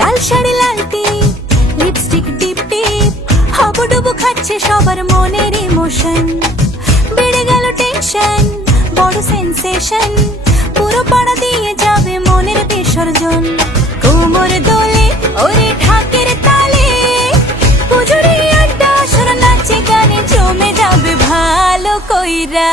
লাল শাড়ি লাল টিপ, lipstick টিপ টিপ, হাবুডুবু খাচ্ছে সবার মনের ইমোশন। বেড়ে গেল টেনশন, বড় সেন্সেশন, পুরো পাড়া দিয়ে যাবে মনের বিসর্জন। কোমর দোলে ওরে ঢাকের তালে, পুজোরে আড্ডা আসর নাচে গানে জমে যাবে ভালো কইরা।